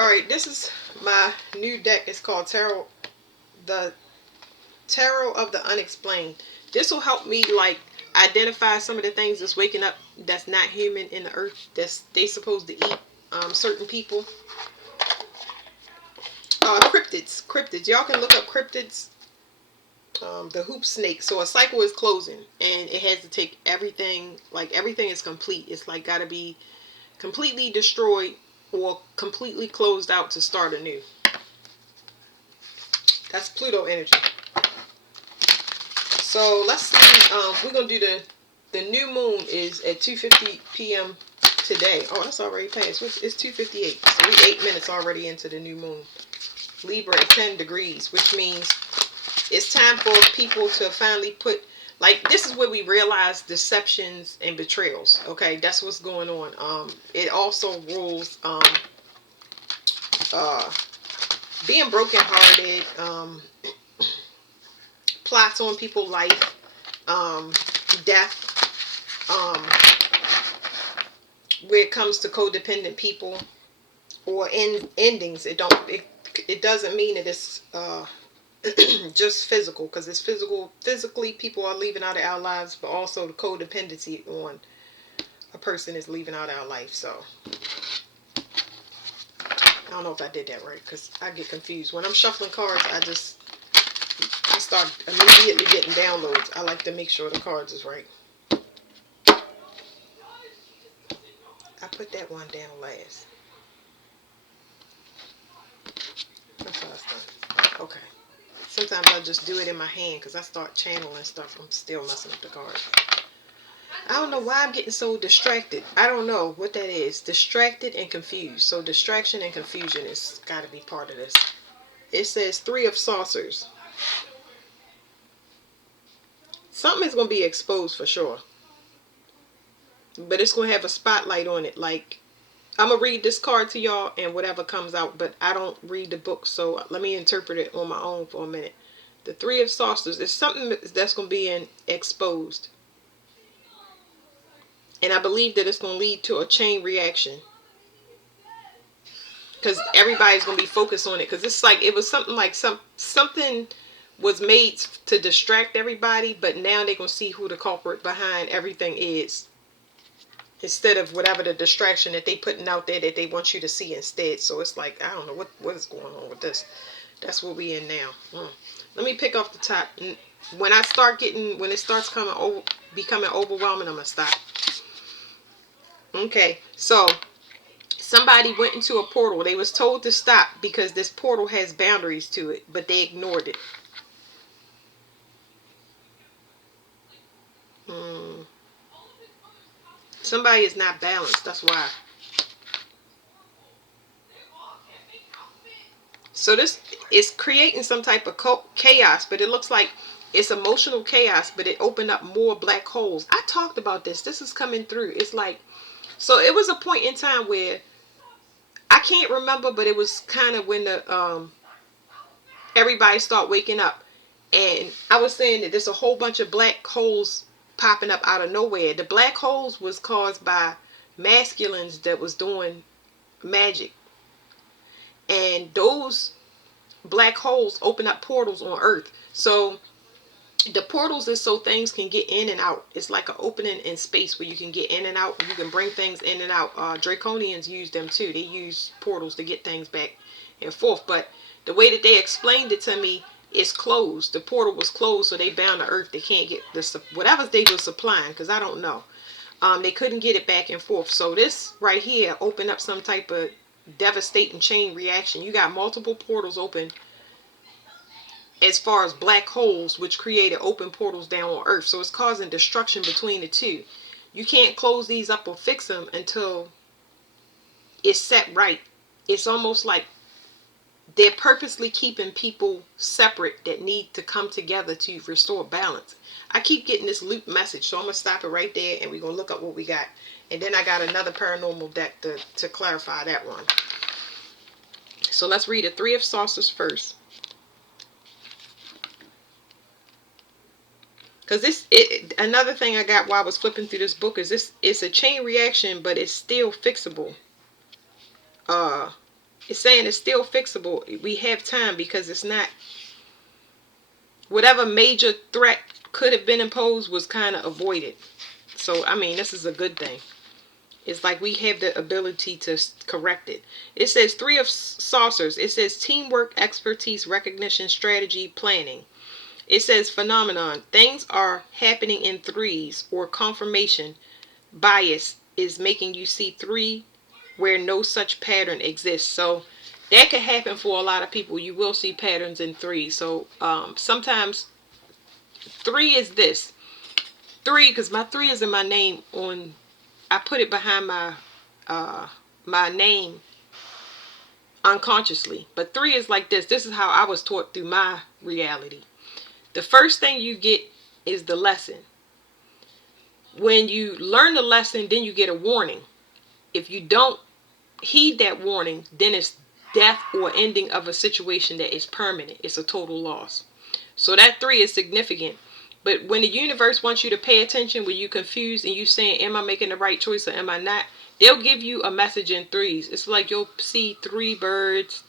Alright, this is my new deck. It's called the Tarot of the Unexplained. This will help me like identify some of the things that's waking up that's not human in the earth. That's they supposed to eat certain people. Cryptids. Y'all can look up cryptids. The hoop snake. So a cycle is closing, and it has to take everything. Like everything is complete. It's like got to be completely destroyed or completely closed out to start anew. That's Pluto energy. So let's see. We're gonna do the new moon is at 2:50 p.m. today. Oh, that's already passed. It's 2:58. So we 8 minutes already into the new moon. Libra at 10 degrees, which means it's time for people to finally put, like, this is where we realize deceptions and betrayals. Okay, that's what's going on. It also rules being brokenhearted, plots on people's life, death. Where it comes to codependent people or endings, it doesn't mean that it's just physical, because it's physically people are leaving out of our lives, but also the codependency on a person is leaving out of our life. So I don't know if I did that right, because I get confused when I'm shuffling cards. I start immediately getting downloads. I like to make sure the cards is right. I put that one down last. That's what I done. Okay. Sometimes I just do it in my hand because I start channeling stuff. I'm still messing up the cards. I don't know why I'm getting so distracted. I don't know what that is. Distracted and confused. So distraction and confusion has got to be part of this. It says 3 of Saucers. Something is going to be exposed for sure. But it's going to have a spotlight on it. Like, I'm going to read this card to y'all and whatever comes out. But I don't read the book, so let me interpret it on my own for a minute. The 3 of Saucers is something that's going to be exposed. And I believe that it's going to lead to a chain reaction. Because everybody's going to be focused on it. Because it's like, it was something like something was made to distract everybody. But now they're going to see who the culprit behind everything is. Instead of whatever the distraction that they putting out there that they want you to see instead. So it's like, I don't know what is going on with this. That's what we in now. Let me pick off the top. When it starts becoming overwhelming, I'm going to stop. Okay, so somebody went into a portal. They was told to stop because this portal has boundaries to it, but they ignored it. Somebody is not balanced. That's why. So this is creating some type of chaos, but it looks like it's emotional chaos, but it opened up more black holes. I talked about this. This is coming through. It's like, so it was a point in time where I can't remember, but it was kind of when the everybody start waking up, and I was saying that there's a whole bunch of black holes popping up out of nowhere. The black holes was caused by masculines that was doing magic, and those black holes open up portals on Earth. So the portals is so things can get in and out. It's like an opening in space where you can get in and out. You can bring things in and out. Draconians use them too. They use portals to get things back and forth. But the way that they explained it to me is closed. The portal was closed, so they bound to Earth. They can't get whatever they were supplying, because I don't know. They couldn't get it back and forth. So this right here opened up some type of devastating chain reaction. You got multiple portals open as far as black holes, which created open portals down on Earth. So it's causing destruction between the two. You can't close these up or fix them until it's set right. It's almost like they're purposely keeping people separate that need to come together to restore balance. I keep getting this loop message, so I'm going to stop it right there, and we're going to look up what we got. And then I got another paranormal deck to clarify that one. So let's read the 3 of Saucers first. Because another thing I got while I was flipping through this book is it's a chain reaction, but it's still fixable. It's saying it's still fixable. We have time because it's not, whatever major threat could have been imposed was kind of avoided. So, I mean, this is a good thing. It's like we have the ability to correct it. It says three of saucers. It says teamwork, expertise, recognition, strategy, planning. It says phenomenon. Things are happening in threes, or confirmation bias is making you see three where no such pattern exists. So that could happen for a lot of people. You will see patterns in three. So sometimes three is this. Three, because my three is in my name on, I put it behind my name unconsciously. But three is like this. This is how I was taught through my reality. The first thing you get is the lesson. When you learn the lesson, then you get a warning. If you don't heed that warning, then it's death or ending of a situation that is permanent. It's a total loss. So that three is significant. But when the universe wants you to pay attention, when you're confused and you saying, am I making the right choice or am I not? They'll give you a message in threes. It's like you'll see three birds,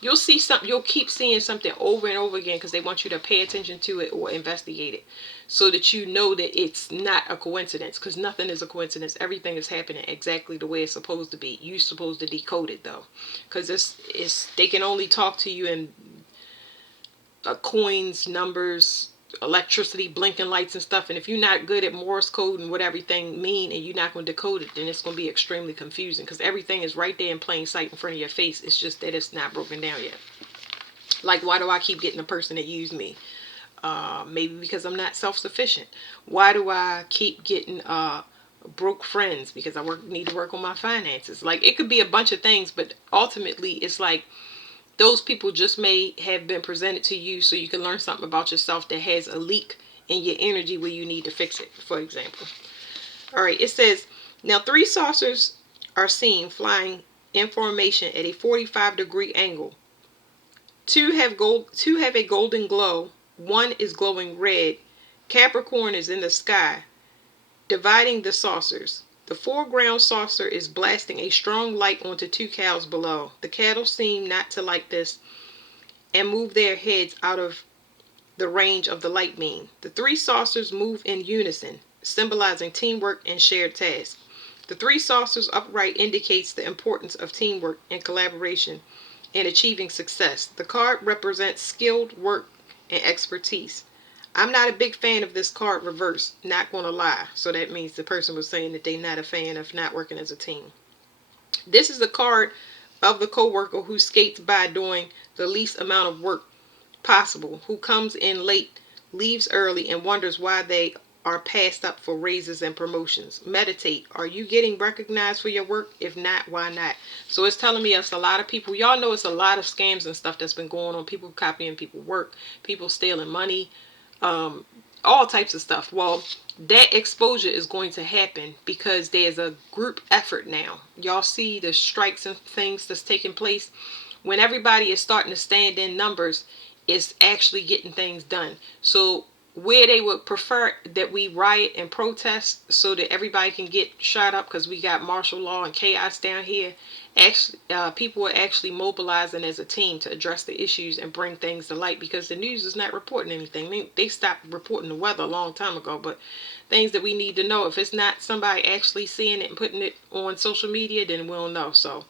you'll see something, you'll keep seeing something over and over again because they want you to pay attention to it or investigate it so that you know that it's not a coincidence, because nothing is a coincidence. Everything is happening exactly the way it's supposed to be. You're supposed to decode it though, because they can only talk to you in coins, numbers, electricity, blinking lights and stuff. And if you're not good at Morse code and what everything mean and you're not going to decode it, then it's going to be extremely confusing, because everything is right there in plain sight in front of your face. It's just that it's not broken down yet. Like, why do I keep getting a person that use me? Maybe because I'm not self-sufficient. Why do I keep getting broke friends? Because I need to work on my finances. Like, it could be a bunch of things, but ultimately it's like those people just may have been presented to you so you can learn something about yourself that has a leak in your energy where you need to fix it, for example. All right, it says, now three saucers are seen flying in formation at a 45-degree angle. Two have a golden glow. One is glowing red. Capricorn is in the sky, dividing the saucers. The foreground saucer is blasting a strong light onto two cows below. The cattle seem not to like this and move their heads out of the range of the light beam. The three saucers move in unison, symbolizing teamwork and shared tasks. The three saucers upright indicates the importance of teamwork and collaboration in achieving success. The card represents skilled work and expertise. I'm not a big fan of this card reverse, not going to lie. So that means the person was saying that they're not a fan of not working as a team. This is the card of the coworker who skates by doing the least amount of work possible, who comes in late, leaves early, and wonders why they are passed up for raises and promotions. Meditate. Are you getting recognized for your work? If not, why not? So it's telling me it's a lot of people. Y'all know it's a lot of scams and stuff that's been going on. People copying people's work, people stealing money, all types of stuff. Well, that exposure is going to happen because there's a group effort now. Y'all see the strikes and things that's taking place. When everybody is starting to stand in numbers, it's actually getting things done. So where they would prefer that we riot and protest so that everybody can get shot up because we got martial law and chaos down here, actually people are actually mobilizing as a team to address the issues and bring things to light, because the news is not reporting anything. They stopped reporting the weather a long time ago, but things that we need to know, if it's not somebody actually seeing it and putting it on social media, then we'll know. So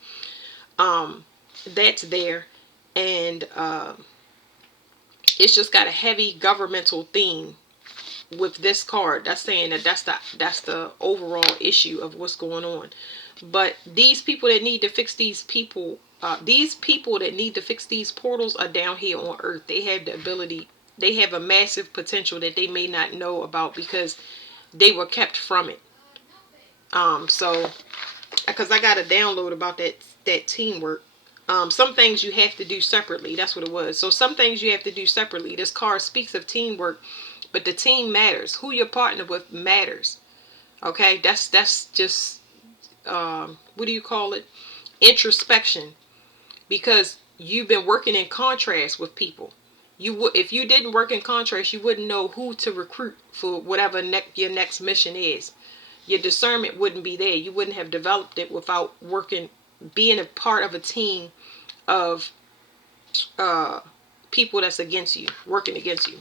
that's there. And it's just got a heavy governmental theme with this card. That's saying that that's the overall issue of what's going on. But these people that need to fix these people that need to fix these portals are down here on Earth. They have the ability. They have a massive potential that they may not know about because they were kept from it. So because I got a download about that teamwork. Some things you have to do separately. That's what it was. So some things you have to do separately. This card speaks of teamwork, but the team matters. Who you're partnered with matters. Okay, that's just what do you call it? Introspection. Because you've been working in contrast with people. If you didn't work in contrast, you wouldn't know who to recruit for whatever your next mission is. Your discernment wouldn't be there. You wouldn't have developed it without working being a part of a team of people that's against you, working against you.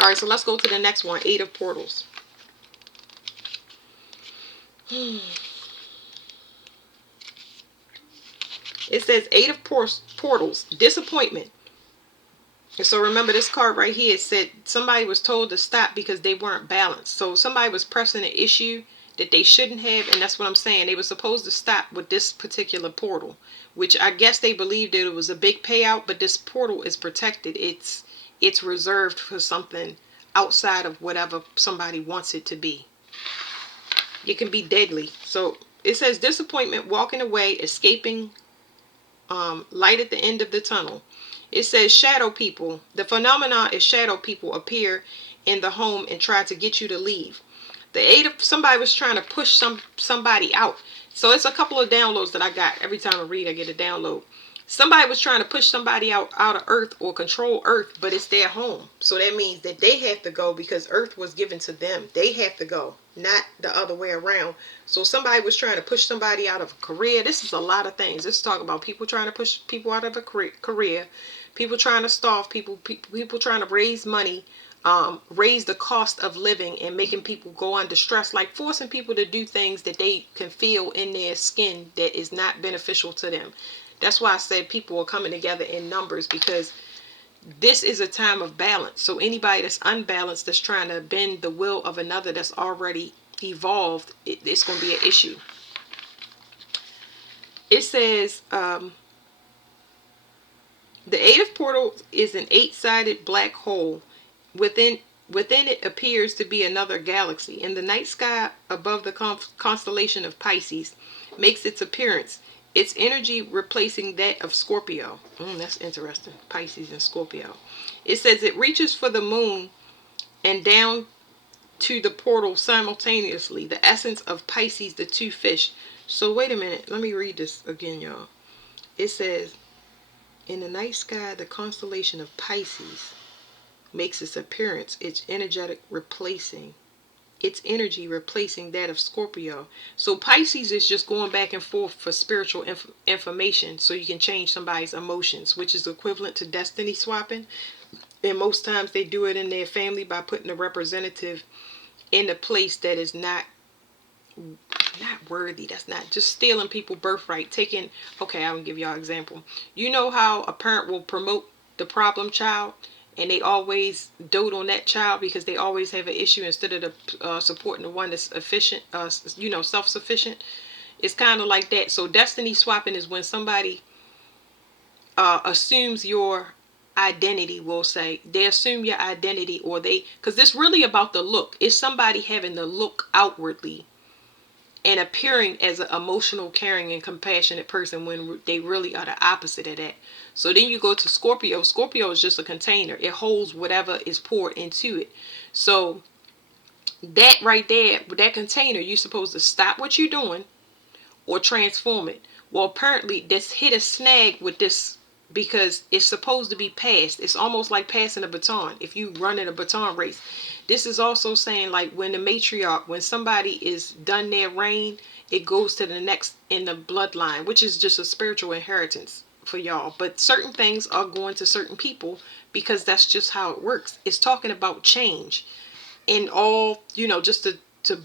All right, so let's go to the next one. 8 of Portals. It says 8 of Portals, disappointment. And so remember this card right here, it said somebody was told to stop because they weren't balanced. So somebody was pressing an issue that they shouldn't have, and that's what I'm saying. They were supposed to stop with this particular portal, which I guess they believed that it was a big payout, but this portal is protected. It's reserved for something outside of whatever somebody wants it to be. It can be deadly. So it says disappointment, walking away, escaping, light at the end of the tunnel. It says shadow people. The phenomenon is shadow people appear in the home and try to get you to leave. The 8 of somebody was trying to push somebody out. So it's a couple of downloads that I got. Every time I read, I get a download. Somebody was trying to push somebody out of Earth or control Earth, but it's their home. So that means that they have to go because Earth was given to them. They have to go, not the other way around. So somebody was trying to push somebody out of a career. This is a lot of things. Let's talk about people trying to push people out of a career, people trying to starve people, people trying to raise money, raise the cost of living and making people go under stress, like forcing people to do things that they can feel in their skin that is not beneficial to them. That's why I said people are coming together in numbers, because this is a time of balance. So anybody that's unbalanced, that's trying to bend the will of another that's already evolved, it's going to be an issue. It says the 8 of Portals is an 8-sided black hole. Within it appears to be another galaxy. In the night sky above the constellation of Pisces makes its appearance. Its energy replacing that of Scorpio. That's interesting. Pisces and Scorpio. It says it reaches for the moon and down to the portal simultaneously. The essence of Pisces, the 2 fish. So wait a minute. Let me read this again, y'all. It says, in the night sky, the constellation of Pisces makes its appearance. Its energy replacing that of Scorpio. So Pisces is just going back and forth for spiritual information, so you can change somebody's emotions, which is equivalent to destiny swapping. And most times they do it in their family by putting a representative in a place that is not worthy. That's not just stealing people's birthright. Okay, I'm gonna give y'all an example. You know how a parent will promote the problem child, and they always dote on that child because they always have an issue, instead of supporting the one that's efficient, self-sufficient. It's kind of like that. So destiny swapping is when somebody assumes your identity. We'll say they assume your identity, or because it's really about the look. It's somebody having the look outwardly and appearing as an emotional, caring, and compassionate person when they really are the opposite of that. So then you go to Scorpio. Scorpio is just a container. It holds whatever is poured into it. So that right there, with that container, you're supposed to stop what you're doing or transform it. Well, apparently this hit a snag with this, because it's supposed to be passed. It's almost like passing a baton if you run in a baton race. This is also saying, like, when the matriarch, when somebody is done their reign, it goes to the next in the bloodline, which is just a spiritual inheritance for y'all. But certain things are going to certain people because that's just how it works. It's talking about change in all, just to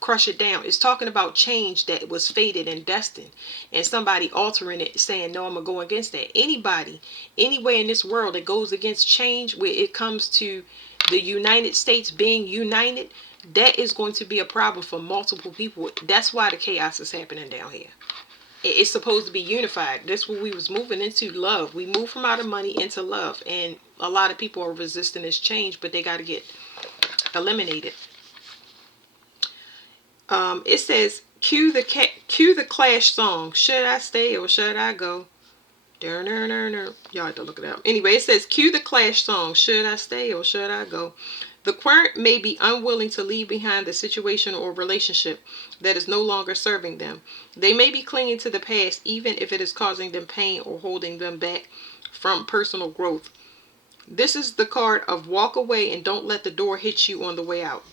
crush it down. It's talking about change that was fated and destined, and somebody altering it, saying, no, I'm gonna go against that. Anybody, anywhere in this world that goes against change, where it comes to the United States being united, that is going to be a problem for multiple people. That's why the chaos is happening down here. It's supposed to be unified. That's what we was moving into, love. We moved from out of money into love, and a lot of people are resisting this change, but they got to get eliminated. It says, cue the Clash song. Should I stay or should I go? Y'all have to look it up. Anyway, it says, cue the Clash song. Should I stay or should I go? The choir may be unwilling to leave behind the situation or relationship that is no longer serving them. They may be clinging to the past, even if it is causing them pain or holding them back from personal growth. This is the card of walk away and don't let the door hit you on the way out.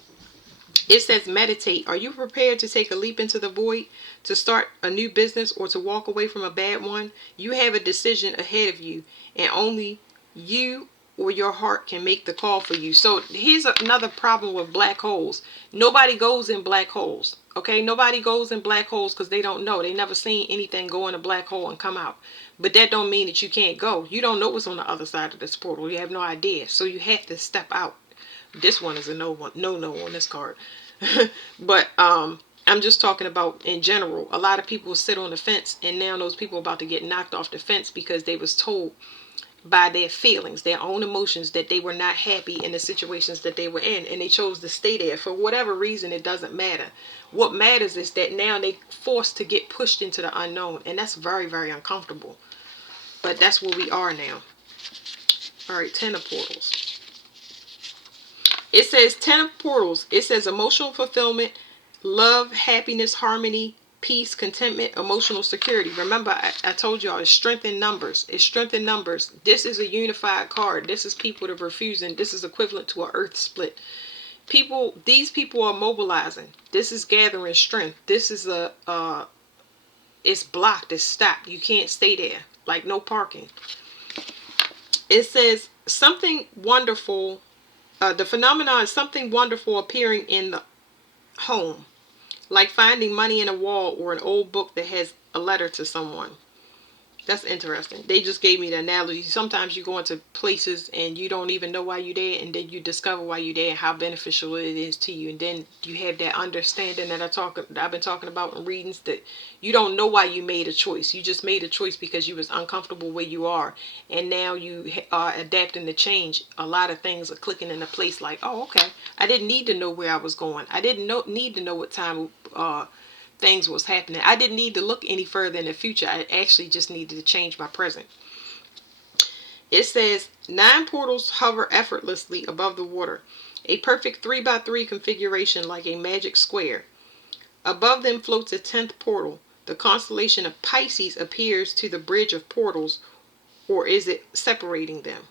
It says meditate. Are you prepared to take a leap into the void, to start a new business, or to walk away from a bad one? You have a decision ahead of you, and only you or your heart can make the call for you. So here's another problem with black holes. Nobody goes in black holes. Okay, nobody goes in black holes because they don't know. They never seen anything go in a black hole and come out. But that don't mean that you can't go. You don't know what's on the other side of this portal. You have no idea. So you have to step out. This one is a no on this card. But I'm just talking about in general. A lot of people sit on the fence, and now those people are about to get knocked off the fence because they was told by their feelings, their own emotions, that they were not happy in the situations that they were in, and they chose to stay there for whatever reason. It doesn't matter. What matters is that now they forced to get pushed into the unknown, and that's very, very uncomfortable. But that's where we are now. All right, 10 of portals. It says 10 of portals. It says emotional fulfillment, love, happiness, harmony, peace, contentment, emotional security. Remember, I told y'all it's strength in numbers. It's strength in numbers. This is a unified card. This is people that are refusing. This is equivalent to an earth split. These people are mobilizing. This is gathering strength. This is it's blocked. It's stopped. You can't stay there. Like no parking. It says something wonderful. The phenomenon is something wonderful appearing in the home, like finding money in a wall or an old book that has a letter to someone. That's interesting. They just gave me the analogy. Sometimes you go into places and you don't even know why you're there, and then you discover why you're there and how beneficial it is to you. And then you have that understanding that I've been talking about in readings, that you don't know why you made a choice. You just made a choice because you was uncomfortable where you are, and now you are adapting to change. A lot of things are clicking into place. Like, oh, okay, I didn't need to know where I was going. I didn't need to know what time things was happening. I didn't need to look any further in the future. I actually just needed to change my present. It says 9 portals hover effortlessly above the water, a perfect 3x3 configuration like a magic square. Above them floats a 10th portal. The constellation of Pisces appears to the bridge of portals, or is it separating them?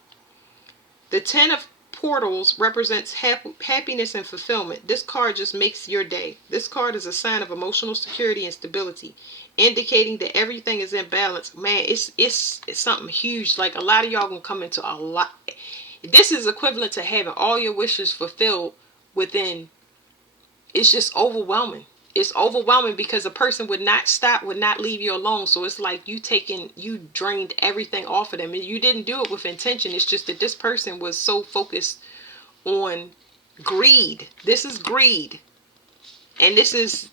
The 10 of portals represents happiness and fulfillment. This card just makes your day. This card is a sign of emotional security and stability, indicating that everything is in balance. Man, it's something huge. Like, a lot of y'all gonna come into a lot. This is equivalent to having all your wishes fulfilled within. It's just overwhelming. It's overwhelming because a person would not stop, would not leave you alone. So it's like you drained everything off of them, and you didn't do it with intention. It's just that this person was so focused on greed. This is greed, and this is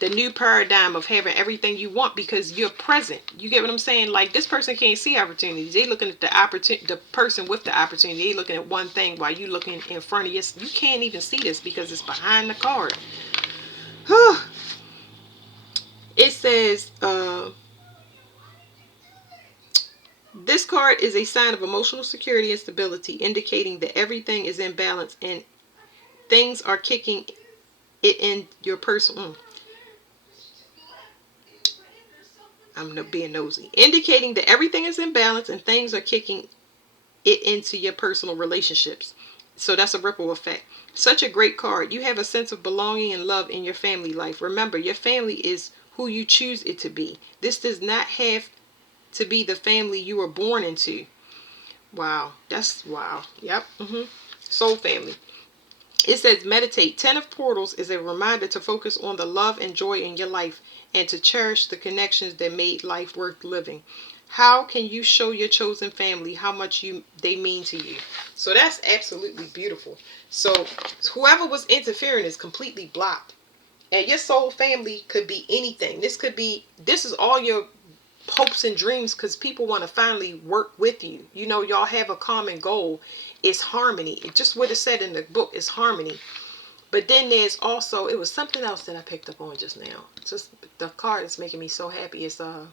the new paradigm of having everything you want because you're present. You get what I'm saying? Like, this person can't see opportunities. They looking at the person with the opportunity. They looking at one thing while you looking in front of you. You can't even see this because it's behind the card. It says this card is a sign of emotional security and stability, indicating that everything is in balance and things are kicking it in your personal. I'm being nosy. Indicating that everything is in balance and things are kicking it into your personal relationships. So that's a ripple effect. Such a great card. You have a sense of belonging and love in your family life. Remember, your family is who you choose it to be. This does not have to be the family you were born into. Wow. That's wow. Yep. Soul family. It says meditate. 10 of portals is a reminder to focus on the love and joy in your life and to cherish the connections that made life worth living. How can you show your chosen family how much they mean to you? So that's absolutely beautiful. So whoever was interfering is completely blocked. And your soul family could be anything. This is all your hopes and dreams, because people want to finally work with you. You know, y'all have a common goal. It's harmony. It's just what it said in the book is harmony. But then there's also, it was something else that I picked up on just now. Just the card is making me so happy. It's I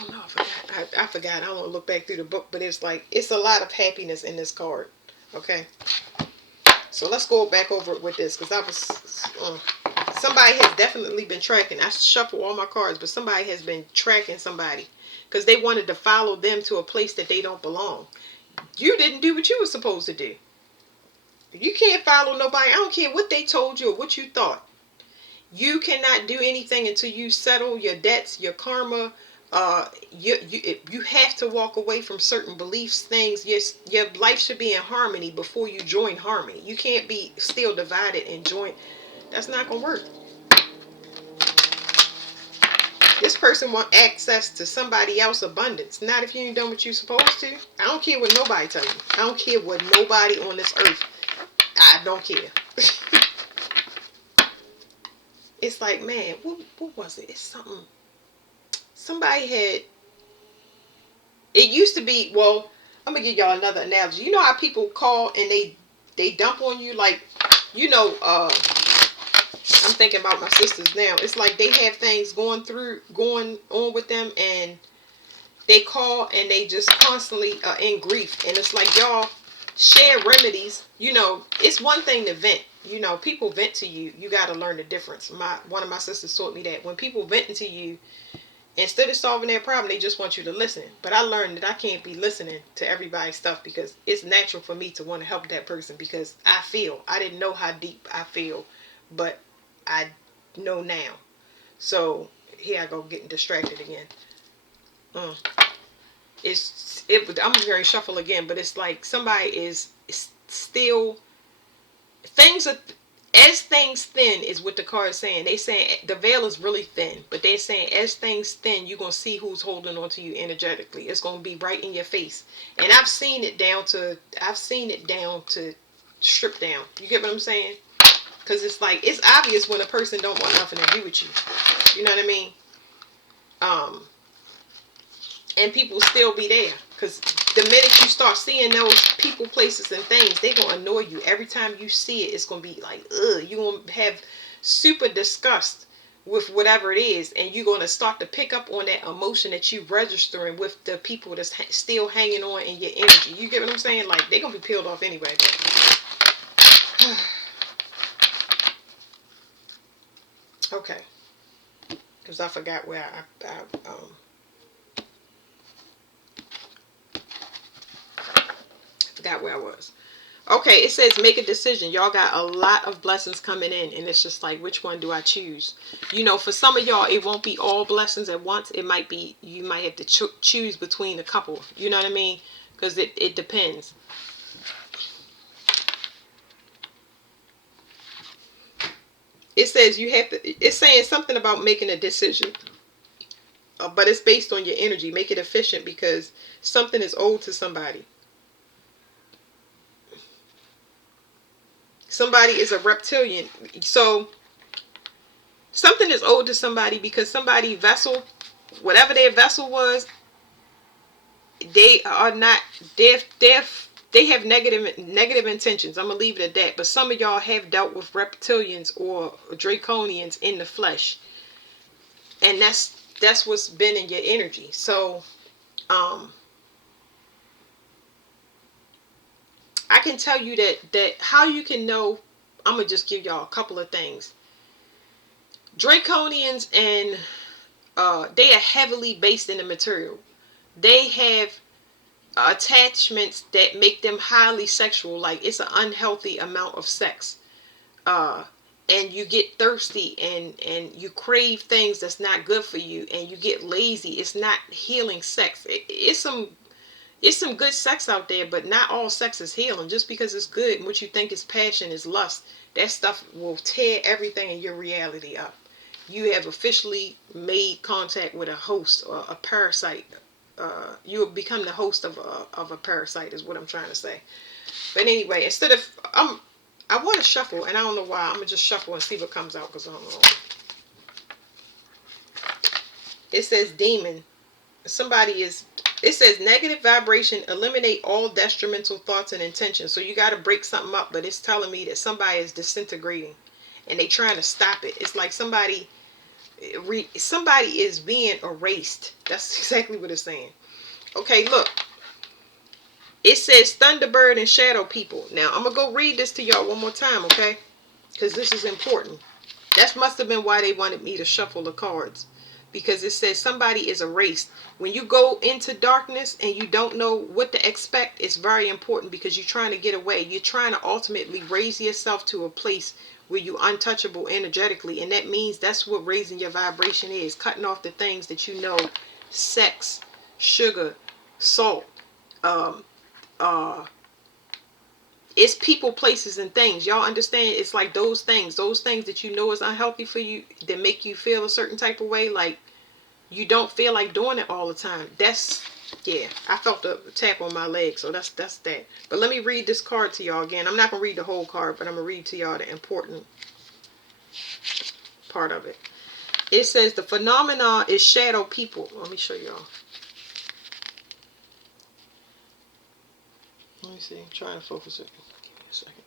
don't know. I forgot. I don't want to look back through the book, but it's like, it's a lot of happiness in this card. Okay. So let's go back over it with this, because I was, somebody has definitely been tracking. I shuffle all my cards, but somebody has been tracking somebody. because they wanted to follow them to a place that they don't belong. You didn't do what you were supposed to do. You can't follow nobody. I don't care what they told you or what you thought. You cannot do anything until you settle your debts, your karma. You have to walk away from certain beliefs, things. Your life should be in harmony before you join harmony. You can't be still divided and join. That's not gonna work. This person want access to somebody else's abundance. Not if you ain't done what you're supposed to. I don't care what nobody tell you. I don't care what nobody on this earth. I don't care. It's like, man, what was it? It's something. Somebody had. It used to be. Well, I'm gonna give y'all another analogy. You know how people call and they dump on you, like, you know. I'm thinking about my sisters now. It's like they have things going on with them, and they call and they just constantly in grief. And it's like, y'all share remedies. You know, it's one thing to vent. You know, people vent to you. You got to learn the difference. One of my sisters taught me that when people vent to you, instead of solving their problem, they just want you to listen. But I learned that I can't be listening to everybody's stuff, because it's natural for me to want to help that person, because I didn't know how deep I feel, but I know now. So here I go getting distracted again. I'm going to shuffle again, but it's like somebody is still things are. As things thin is what the card is saying. They saying the veil is really thin, but they're saying as things thin, you're going to see who's holding on to you energetically. It's going to be right in your face. And I've seen it down to strip down. You get what I'm saying? Because it's like, it's obvious when a person don't want nothing to do with you. You know what I mean? And people still be there. Because the minute you start seeing those people, places, and things, they're going to annoy you. Every time you see it, it's going to be like, ugh. You're going to have super disgust with whatever it is. And you're going to start to pick up on that emotion that you're registering with the people that's still hanging on in your energy. You get what I'm saying? Like, they're going to be peeled off anyway. Okay. Because I forgot where I forgot where I was. Okay, it says make a decision. Y'all got a lot of blessings coming in, and it's just like, which one do I choose? You know, for some of y'all, it won't be all blessings at once. It might be, you might have to choose between a couple. You know what I mean? Because it depends. It says you have to, it's saying something about making a decision. But it's based on your energy. Make it efficient, because something is owed to somebody. Somebody is a reptilian. So something is owed to somebody because somebody vessel, whatever their vessel was, they are not, they have negative intentions. I'm gonna leave it at that. But some of y'all have dealt with reptilians or draconians in the flesh, and that's what's been in your energy. So I can tell you that how you can know. I'm gonna just give y'all a couple of things. Draconians and they are heavily based in the material. They have attachments that make them highly sexual. Like, it's an unhealthy amount of sex. And you get thirsty and you crave things that's not good for you, and you get lazy. It's not healing sex. It's some good sex out there, but not all sex is healing. Just because it's good and what you think is passion is lust, that stuff will tear everything in your reality up. You have officially made contact with a host or a parasite. You will become the host of a parasite, is what I'm trying to say. But anyway, instead of I want to shuffle, and I don't know why. I'm gonna just shuffle and see what comes out, because I don't know. It says demon. It says negative vibration, eliminate all detrimental thoughts and intentions. So you got to break something up, but it's telling me that somebody is disintegrating and they trying to stop it. It's like somebody is being erased. That's exactly what it's saying. Okay, look. It says Thunderbird and Shadow People. Now, I'm going to go read this to y'all one more time, okay? Because this is important. That must have been why they wanted me to shuffle the cards. because it says somebody is erased. When you go into darkness and you don't know what to expect, it's very important because you're trying to get away. You're trying to ultimately raise yourself to a place where you're untouchable energetically. And that means that's what raising your vibration is. Cutting off the things that you know, sex, sugar, salt, um, it's people, places, and things. Y'all understand? It's like those things that you know is unhealthy for you, that make you feel a certain type of way. Like, you don't feel like doing it all the time. That's, yeah, I felt a tap on my leg, so that's that. But let me read this card to y'all again. I'm not going to read the whole card, but I'm going to read to y'all the important part of it. It says the phenomenon is shadow people. Let me show y'all. Let me see. I'm trying to focus it. Give me a second.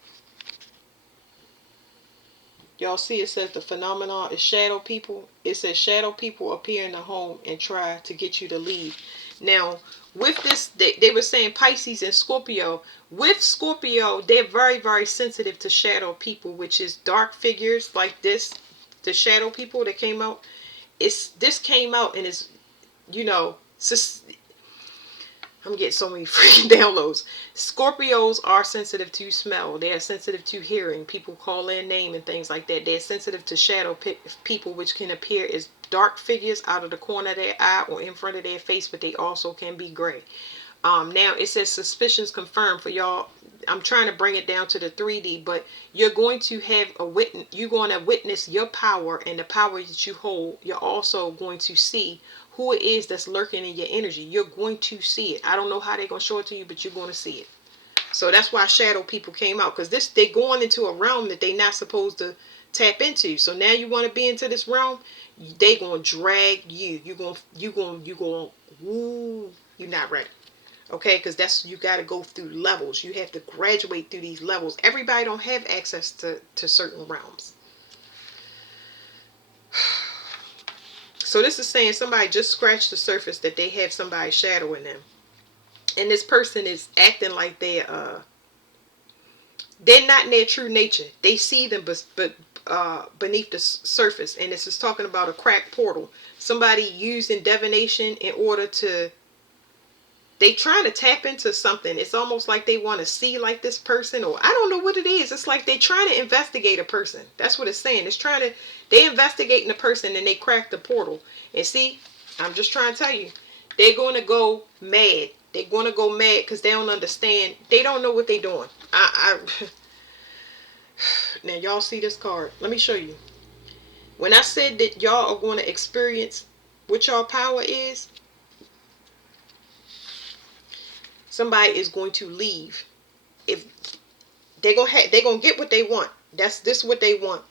Y'all see it says the phenomenon is shadow people. It says shadow people appear in the home and try to get you to leave. Now, with this, they were saying Pisces and Scorpio. With Scorpio, they're very, very sensitive to shadow people, which is dark figures like this. The shadow people that came out. This came out and is, you know, I'm getting so many freaking downloads. Scorpios are sensitive to smell. They are sensitive to hearing. People call their name and things like that. They're sensitive to shadow people, which can appear as dark figures out of the corner of their eye or in front of their face, but they also can be gray. Now it says suspicions confirmed for y'all. I'm trying to bring it down to the 3D, but you're going to have a witness. You're going to witness your power and the power that you hold. You're also going to see who it is that's lurking in your energy. You're going to see it. I don't know how they're going to show it to you, but you're going to see it. So that's why shadow people came out, because they're going into a realm that they're not supposed to tap into. So now you want to be into this realm, they going to drag you. You're not ready. Okay, because that's, you got to go through levels. You have to graduate through these levels. Everybody don't have access to certain realms. So this is saying somebody just scratched the surface that they have somebody shadowing them. And this person is acting like they're not in their true nature. They see them, but beneath the surface. And this is talking about a cracked portal. Somebody using divination in order to, they trying to tap into something. It's almost like they want to see like this person, or I don't know what it is. It's like they trying to investigate a person. That's what it's saying. It's trying to, they investigating the person and they crack the portal. And see, I'm just trying to tell you, they're going to go mad. They're going to go mad because they don't understand. They don't know what they're doing. Now y'all see this card. Let me show you. When I said that y'all are going to experience what y'all power is, somebody is going to leave. If they're gonna get what they want. This what they want.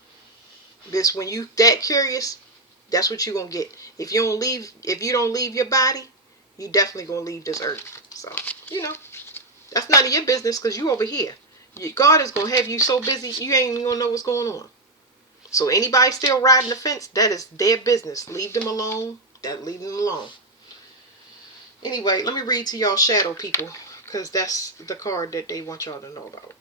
This, when you that curious, that's what you're gonna get. If you don't leave your body, you definitely gonna leave this earth. So, you know, that's none of your business, because you over here. God is gonna have you so busy you ain't even gonna know what's going on. So anybody still riding the fence, that is their business. Leave them alone. Leave them alone. Anyway, let me read to y'all shadow people, because that's the card that they want y'all to know about.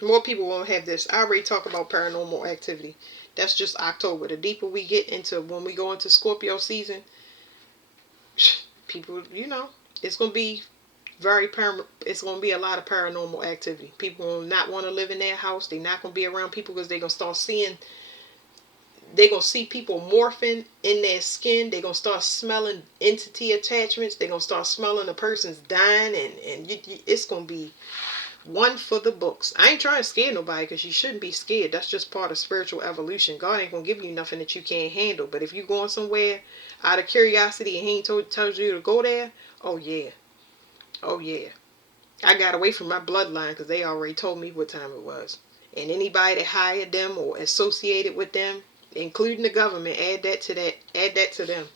More people won't have this. I already talked about paranormal activity. That's just October. The deeper we get into, when we go into Scorpio season, people, you know, it's going to be it's going to be a lot of paranormal activity. People will not want to live in their house. They're not going to be around people because they're going to start seeing, they're going to see people morphing in their skin. They're going to start smelling entity attachments. They're going to start smelling the person's dying, and it's going to be one for the books. I ain't trying to scare nobody, because you shouldn't be scared. That's just part of spiritual evolution. God ain't going to give you nothing that you can't handle. But if you're going somewhere out of curiosity and he ain't told you to go there, oh yeah. Oh yeah. I got away from my bloodline because they already told me what time it was. And anybody that hired them or associated with them, including the government, add that to them.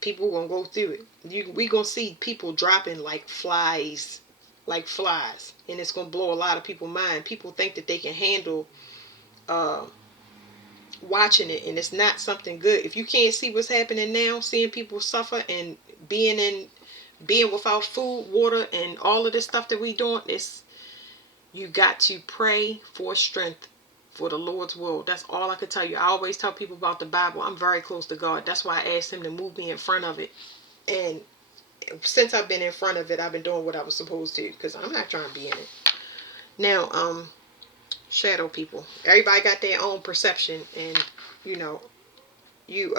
People gonna go through it. We gonna see people dropping like flies, and it's gonna blow a lot of people's mind. People think that they can handle watching it, and it's not something good. If you can't see what's happening now, seeing people suffer and being without food, water, and all of this stuff that we doing, you got to pray for strength for the Lord's will. That's all I could tell you. I always tell people about the Bible. I'm very close to God. That's why I asked him to move me in front of it. And since I've been in front of it, I've been doing what I was supposed to, because I'm not trying to be in it. Now, shadow people. Everybody got their own perception, and you know, you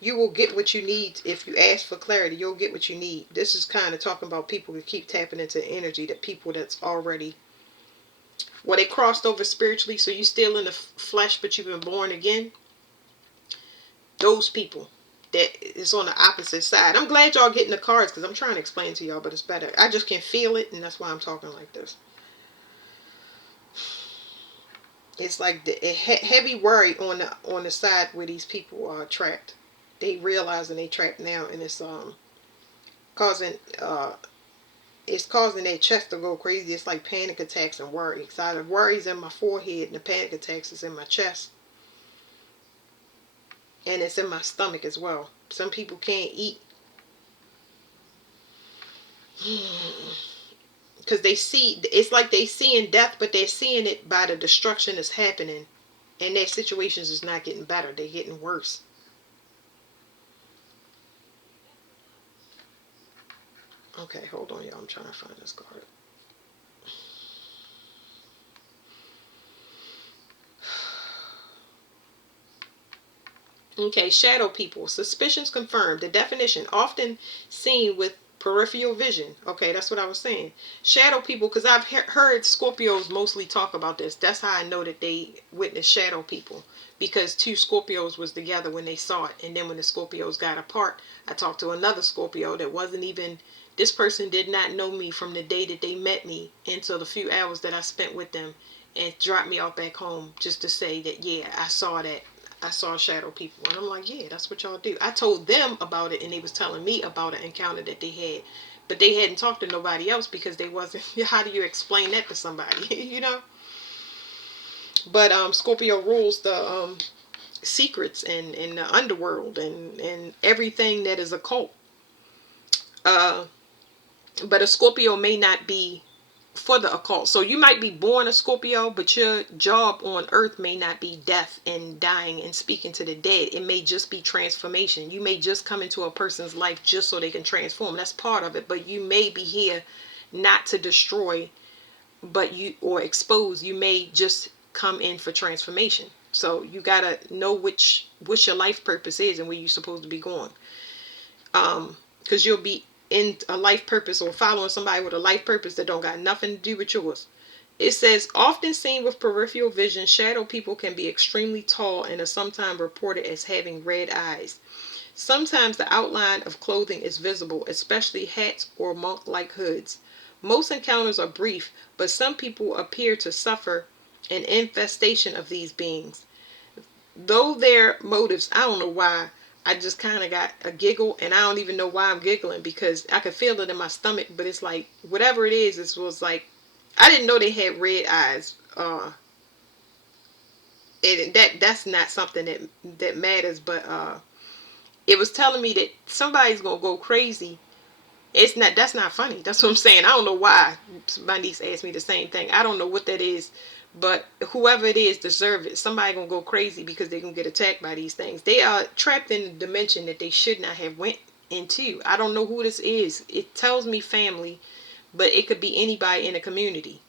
you will get what you need. If you ask for clarity, you'll get what you need. This is kind of talking about people who keep tapping into energy, that people that's already, well, they crossed over spiritually, so you still in the flesh, but you've been born again. Those people that is on the opposite side. I'm glad y'all getting the cards, because I'm trying to explain to y'all, but it's better. I just can feel it, and that's why I'm talking like this. It's like the heavy worry on the side where these people are trapped. They realizing they trapped now, and it's causing their chest to go crazy. It's like panic attacks and worry. So the worry's in my forehead, and the panic attacks is in my chest, and it's in my stomach as well. Some people can't eat because they see, it's like they seeing death, but they're seeing it by the destruction that's happening, and their situations is not getting better. They're getting worse. Okay, hold on, y'all. I'm trying to find this card. Okay, shadow people. Suspicions confirmed. The definition, often seen with peripheral vision. Okay, that's what I was saying. Shadow people, because I've heard Scorpios mostly talk about this. That's how I know that they witnessed shadow people. Because two Scorpios was together when they saw it. And then when the Scorpios got apart, I talked to another Scorpio that wasn't even, this person did not know me from the day that they met me until the few hours that I spent with them, and dropped me off back home just to say that, yeah, I saw that. I saw shadow people. And I'm like, yeah, that's what y'all do. I told them about it, and they was telling me about an encounter that they had. But they hadn't talked to nobody else because they wasn't, how do you explain that to somebody? You know? But Scorpio rules the secrets and the underworld and everything that is occult. But a Scorpio may not be for the occult. So you might be born a Scorpio, but your job on earth may not be death and dying and speaking to the dead. It may just be transformation. You may just come into a person's life just so they can transform. That's part of it. But you may be here not to destroy, but or expose. You may just come in for transformation. So you gotta know what your life purpose is and where you're supposed to be going. Because you'll be in a life purpose or following somebody with a life purpose that don't got nothing to do with yours. It says, often seen with peripheral vision, shadow people can be extremely tall and are sometimes reported as having red eyes. Sometimes the outline of clothing is visible, especially hats or monk-like hoods. Most encounters are brief, but some people appear to suffer an infestation of these beings. Though their motives, I don't know why, I just kind of got a giggle, and I don't even know why I'm giggling, because I could feel it in my stomach, but it's like, whatever it is, it was like, I didn't know they had red eyes. That's not something that matters, but it was telling me that somebody's gonna go crazy. That's not funny. That's what I'm saying. I don't know why. My niece asked me the same thing. I don't know what that is, but whoever it is deserve it. Somebody gonna go crazy because they're gonna get attacked by these things. They are trapped in a dimension that they should not have went into. I don't know who this is. It tells me family, but it could be anybody in the community.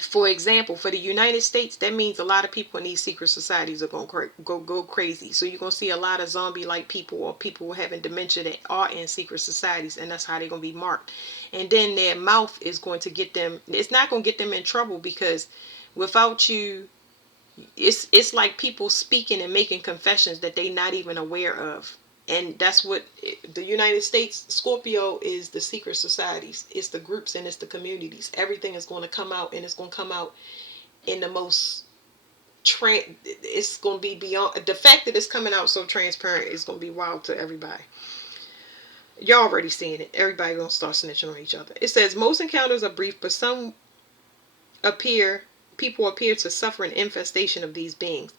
For example, for the United States, that means a lot of people in these secret societies are going to go crazy. So you're going to see a lot of zombie-like people or people having dementia that are in secret societies, and that's how they're going to be marked. And then their mouth is going to get them, it's not going to get them in trouble, because without you, it's like people speaking and making confessions that they're not even aware of. And that's what the United States, Scorpio is the secret societies. It's the groups and it's the communities. Everything is going to come out, and it's going to come out in the most, it's going to be beyond, the fact that it's coming out so transparent is going to be wild to everybody. Y'all already seeing it. Everybody going to start snitching on each other. It says, most encounters are brief, but people appear to suffer an infestation of these beings.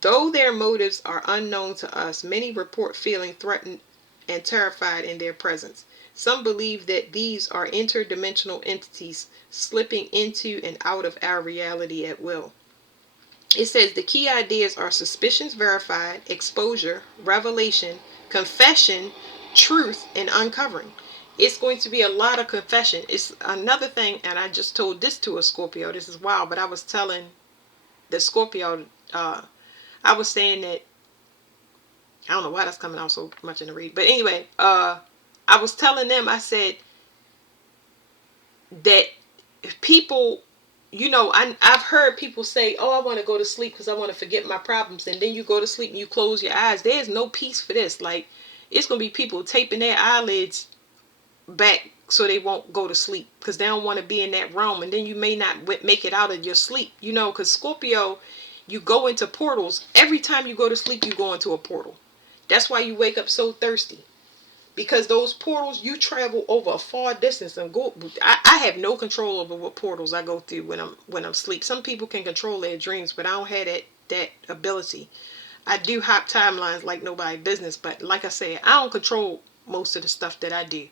Though their motives are unknown to us, many report feeling threatened and terrified in their presence. Some believe that these are interdimensional entities slipping into and out of our reality at will. It says the key ideas are suspicions verified, exposure, revelation, confession, truth, and uncovering. It's going to be a lot of confession. It's another thing, and I just told this to a Scorpio. This is wild, but I was telling the Scorpio, I was saying that, I don't know why that's coming out so much in the read, but anyway, I was telling them, I said that people, I've heard people say, oh, I want to go to sleep because I want to forget my problems. And then you go to sleep and you close your eyes. There's no peace for this. Like, it's going to be people taping their eyelids back so they won't go to sleep because they don't want to be in that realm. And then you may not make it out of your sleep, because Scorpio, you go into portals. Every time you go to sleep, you go into a portal. That's why you wake up so thirsty. Because those portals, you travel over a far distance and go. I have no control over what portals I go through when I'm asleep. Some people can control their dreams, but I don't have that ability. I do hop timelines like nobody's business, but like I said, I don't control most of the stuff that I do.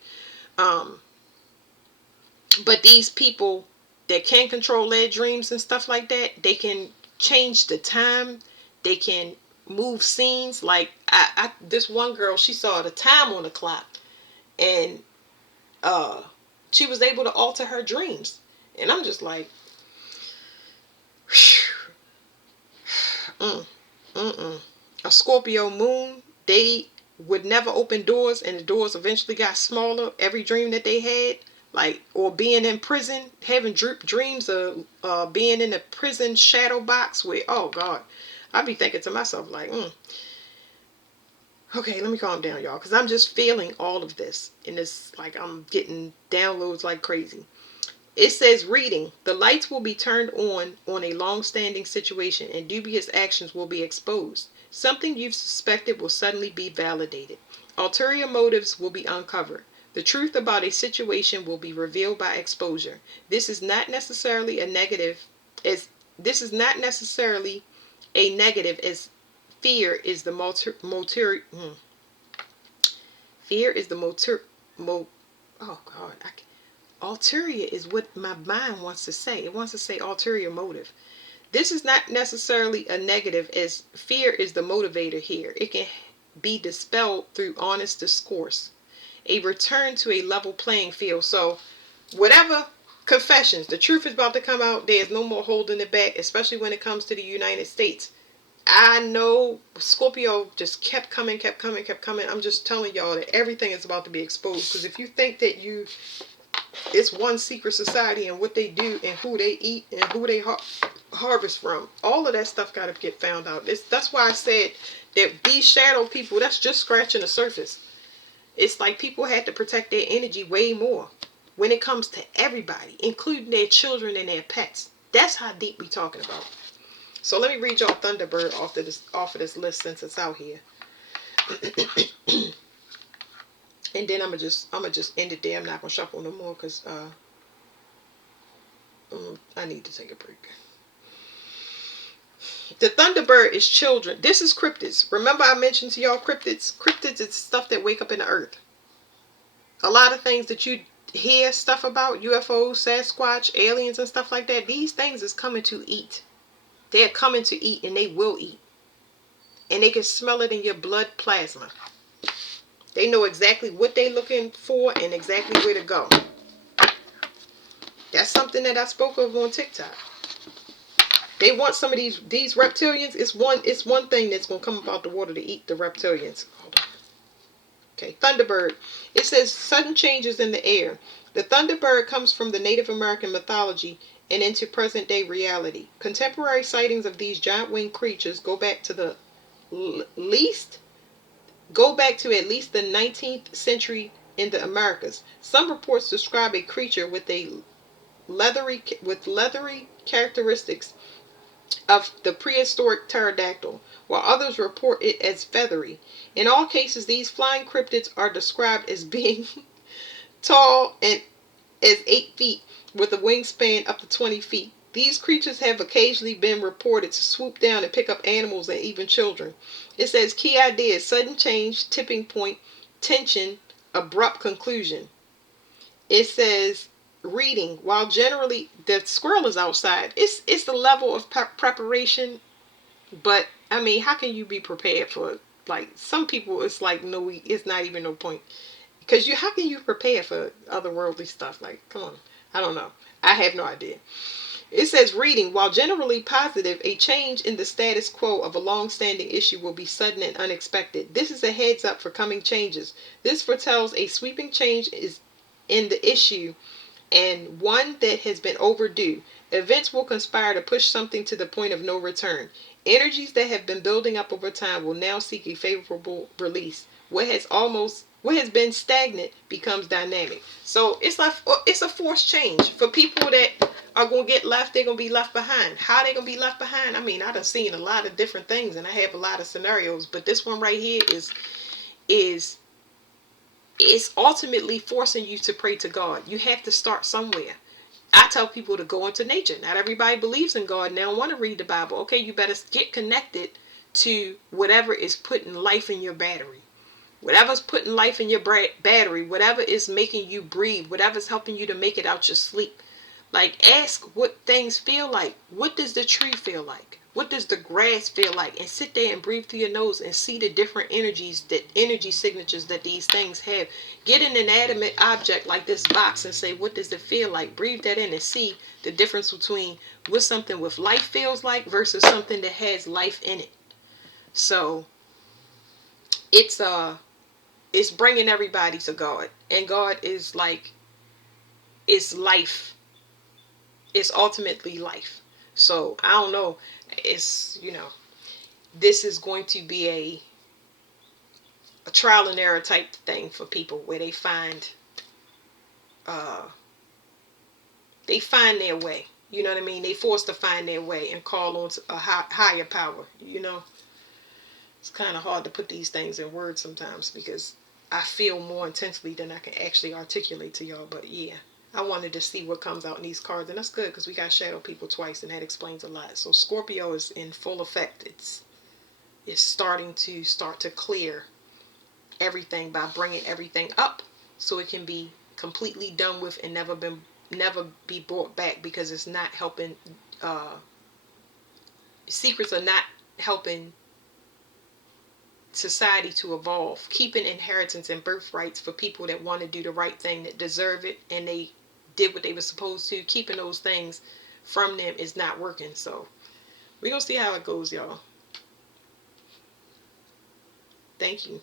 But these people that can control their dreams and stuff like that, they can change the time. They can move scenes. Like this one girl, she saw the time on the clock, and she was able to alter her dreams. And I'm just like, a Scorpio moon, they would never open doors, and the doors eventually got smaller. Every dream that they had, like, or being in prison, having dreams of being in a prison shadow box where, oh God, I'd be thinking to myself like, okay, let me calm down, y'all, because I'm just feeling all of this, and it's like I'm getting downloads like crazy. It says reading. The lights will be turned on a long-standing situation, and dubious actions will be exposed. Something you've suspected will suddenly be validated. Ulterior motives will be uncovered. The truth about a situation will be revealed by exposure. This is not necessarily a negative, as fear is the oh God, ulterior is what my mind wants to say. It wants to say ulterior motive. This is not necessarily a negative, as fear is the motivator here. It can be dispelled through honest discourse. A return to a level playing field. So, whatever confessions, the truth is about to come out. There's no more holding it back, especially when it comes to the United States. I know Scorpio just kept coming. I'm just telling y'all that everything is about to be exposed. Because if you think that it's one secret society and what they do and who they eat and who they harvest from, all of that stuff got to get found out. That's why I said that these shadow people, that's just scratching the surface. It's like people had to protect their energy way more when it comes to everybody, including their children and their pets. That's how deep we talking about. So let me read y'all Thunderbird off of this list since it's out here. And then I'm gonna just end it there. I'm not gonna shuffle no more because I need to take a break. The Thunderbird is children. This is cryptids. Remember I mentioned to y'all cryptids? Cryptids is stuff that wake up in the earth. A lot of things that you hear stuff about, UFOs, Sasquatch, aliens and stuff like that, these things is coming to eat. They're coming to eat, and they will eat. And they can smell it in your blood plasma. They know exactly what they're looking for and exactly where to go. That's something that I spoke of on TikTok. They want some of these reptilians. It's one thing that's going to come up out the water to eat the reptilians. Hold on. Okay, Thunderbird. It says sudden changes in the air. The Thunderbird comes from the Native American mythology and into present-day reality. Contemporary sightings of these giant winged creatures go back to at least the 19th century in the Americas. Some reports describe a creature with leathery characteristics of the prehistoric pterodactyl, while others report it as feathery. In all cases, these flying cryptids are described as being tall and as 8 feet, with a wingspan up to 20 feet. These creatures have occasionally been reported to swoop down and pick up animals and even children. It says key ideas: sudden change, tipping point, tension, abrupt conclusion. It says reading, while generally the squirrel is outside, it's the level of preparation. But I mean, how can you be prepared for, like, some people? It's like, no, it's not even no point, because how can you prepare for otherworldly stuff? Like, come on. I don't know. I have no idea. It says reading, while generally positive, a change in the status quo of a long-standing issue will be sudden and unexpected. This is a heads up for coming changes. This foretells a sweeping change is in the issue, and one that has been overdue. Events will conspire to push something to the point of no return. Energies that have been building up over time will now seek a favorable release. What has been stagnant becomes dynamic. So it's like, it's a forced change for people that are gonna get left. They're gonna be left behind. How they gonna be left behind? I mean, I done seen a lot of different things, and I have a lot of scenarios. But this one right here is it's ultimately forcing you to pray to God. You have to start somewhere. I tell people to go into nature. Not everybody believes in God now, want to read the Bible. Okay, you better get connected to whatever is putting life in your battery. Whatever's putting life in your battery, whatever is making you breathe, whatever's helping you to make it out your sleep. Like, ask what things feel like. What does the tree feel like? What does the grass feel like? And sit there and breathe through your nose and see the different energies, that energy signatures that these things have. Get an inanimate object like this box and say, what does it feel like? Breathe that in and see the difference between what something with life feels like versus something that has life in it. So it's bringing everybody to God, and God is like, it's life. It's ultimately life. So I don't know. It's, this is going to be a trial and error type thing for people, where uh they find their way. You know what I mean? They forced to find their way and call on a higher power. It's kind of hard to put these things in words sometimes, because I feel more intensely than I can actually articulate to y'all. But yeah, I wanted to see what comes out in these cards, and that's good, because we got shadow people twice, and that explains a lot. So Scorpio is in full effect. It's starting to clear everything by bringing everything up, so it can be completely done with and never be brought back, because it's not helping. Secrets are not helping society to evolve. Keeping inheritance and birthrights for people that want to do the right thing, that deserve it, and they did what they were supposed to. Keeping those things from them is not working. So we're gonna see how it goes, y'all. Thank you.